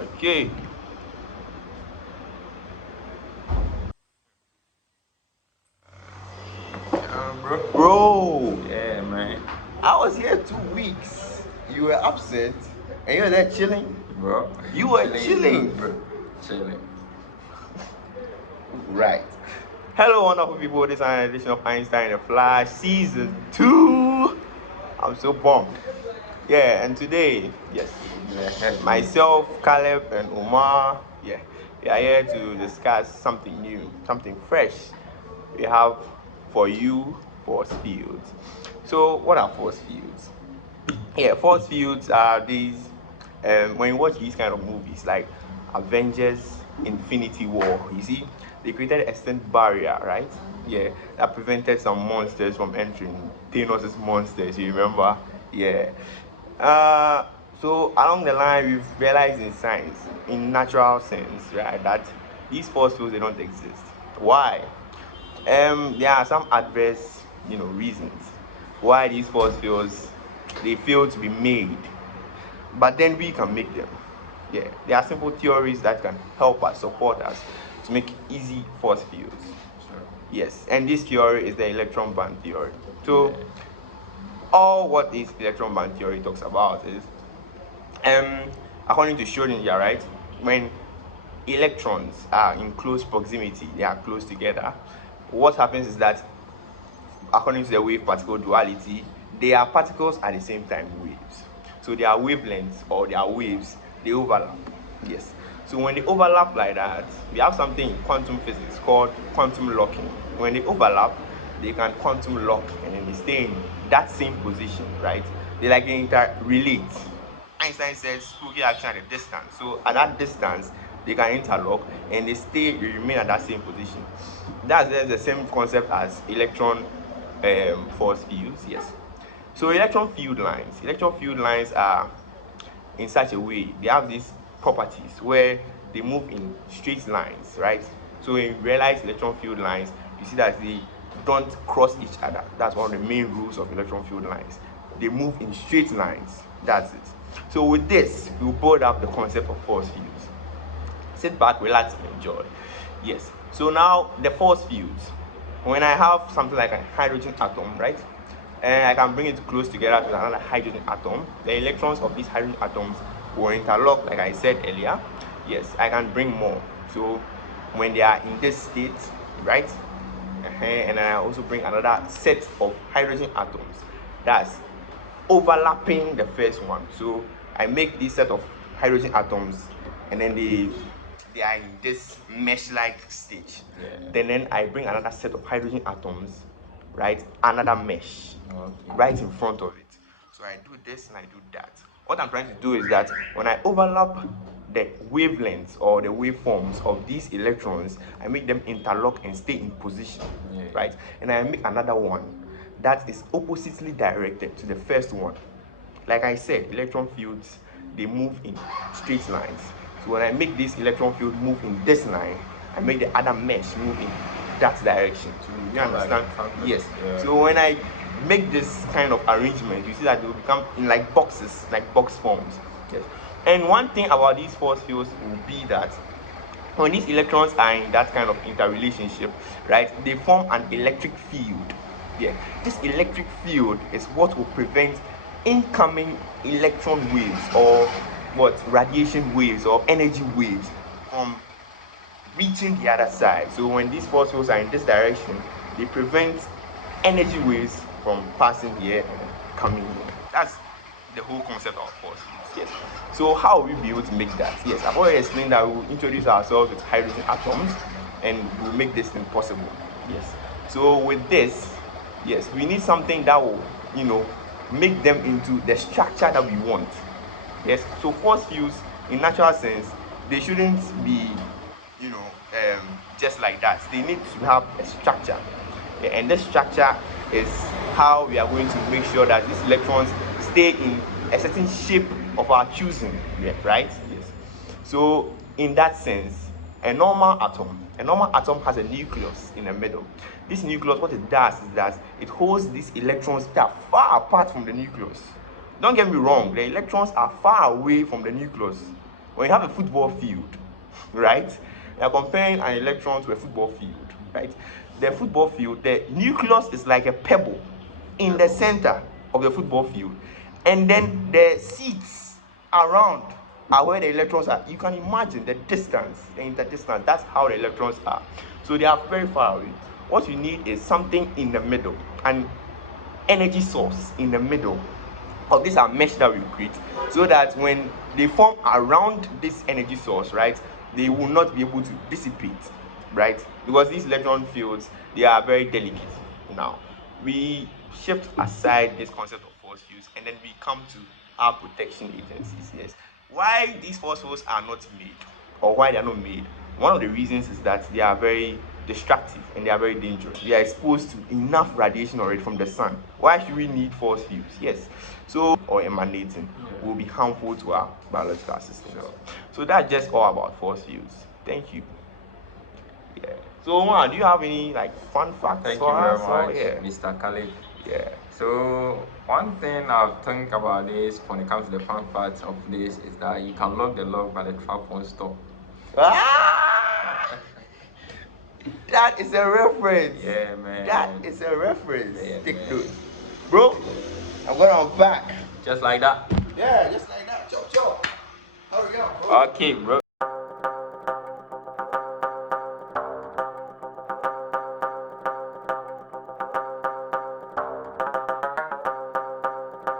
Okay. Bro. Bro, Yeah, man. I was here 2 weeks. You were absent and you were there chilling. Bro. You were Chilling is chilling. good, bro. Chilling. Right. Hello, wonderful people. This is an edition of Einstein the Flash Season 2. I'm so bummed. Yeah, and today, yes, Yeah. myself, Caleb, and Omar, yeah, we are here to discuss something new, something fresh. We have for you force fields. So, what are force fields? Yeah, force fields are these. When you watch these kind of movies like Avengers, Infinity War, you see, they created a extent barrier, right? Yeah, that prevented some monsters from entering. Thanos' monsters, you remember? Yeah. Uh, so along the line, we've realized in science, in natural sense, right, that these force fields they don't exist. Why? There are some adverse, reasons why these force fields they fail to be made, but then we can make them. Yeah, there are simple theories that can help us, support us to make easy force fields. Sure. Yes, and this theory is the electron band theory. Yeah. So all what this electron band theory talks about is um according to Schrodinger, right, when electrons are in close proximity, they are close together, what happens is that according to the wave particle duality, they are particles at the same time waves. So their wavelengths or their waves they overlap. Yes. So when they overlap like that, we have something in quantum physics called quantum locking. When they overlap, they can quantum lock and then they stay in that same position, right? They like they interrelate. Einstein says spooky action at a distance. So at that distance, they can interlock and they remain at that same position. That's the same concept as electron force fields. Yes. So electron field lines are in such a way they have these properties where they move in straight lines, right? So when you realize electron field lines, you see that they don't cross each other. That's one of the main rules of electron field lines. They move in straight lines. That's it. So with this, we'll build up the concept of force fields. Sit back, relax, and enjoy. Yes. So now the force fields. When I have something like a hydrogen atom, right? And I can bring it close together to another hydrogen atom. The electrons of these hydrogen atoms will interlock, like I said earlier. Yes, I can bring more. So when they are in this state, right? And I also bring another set of hydrogen atoms. That's overlapping the first one. So I make this set of hydrogen atoms and then they are in this mesh-like stage. Yeah. Then I bring another set of hydrogen atoms, right? Another mesh Okay. right in front of it. So I do this and I do that. What I'm trying to do is that when I overlap the wavelengths or the waveforms of these electrons, I make them interlock and stay in position, Yeah. right? And I make another one that is oppositely directed to the first one. Like I said, electron fields they move in straight lines. So when I make this electron field move in this line, I make the other mesh move in that direction. So you understand? Yes. Yeah. So when I make this kind of arrangement, you see that they will become in like boxes, like box forms. Yes. And one thing about these force fields will be that when these electrons are in that kind of interrelationship, right, they form an electric field. Yeah, this electric field is what will prevent incoming electron waves or what radiation waves or energy waves from reaching the other side. So when these force fields are in this direction, they prevent energy waves from passing here and coming here. That's the whole concept of force fields. Yes. So how will we be able to make that? Yes, I've already explained that we will introduce ourselves with hydrogen atoms and we'll make this thing possible. Yes. So with this, yes, we need something that will, make them into the structure that we want. Yes. So force fields in natural sense, they shouldn't be just like that. They need to have a structure. Yeah, and this structure is how we are going to make sure that these electrons stay in a certain shape of our choosing. Yeah, right? Yes. So in that sense, a normal atom has a nucleus in the middle. This nucleus, what it does is that it holds these electrons that are far apart from the nucleus. Don't get me wrong, the electrons are far away from the nucleus. when you have a football field, right? You're comparing an electron to a football field, right? The football field, the nucleus is like a pebble in the center of the football field, and then the seats around are where the electrons are. You can imagine the distance, the interdistance. That's how the electrons are. So they are very far away. What you need is something in the middle, an energy source in the middle of this mesh that we create, so that when they form around this energy source, right, they will not be able to dissipate, right? Because these electron fields, they are very delicate. Now we shift aside this concept of force fields, and then we come to our protection agencies. Yes, why these force fields are not made, or why they are not made, one of the reasons is that they are very destructive and they are very dangerous. We are exposed to enough radiation already from the sun. Why should we need force fields? Yes, so or emanating will be harmful to our biological system. So that's just all about force fields. Thank you. Yeah. So do you have any like fun facts Thank for you very us? Or, much, yeah. Mr. Khalid. Yeah. So one thing I've think about this when it comes to the fun facts of this is that you can lock the lock, but the trap won't stop. Ah! That is a reference. Yeah, man. That is a reference. Yeah, Take man. note. Bro, I'm gonna unpack. Just like that. Yeah, just like that. Chop chop. Hurry up, bro. Okay, bro.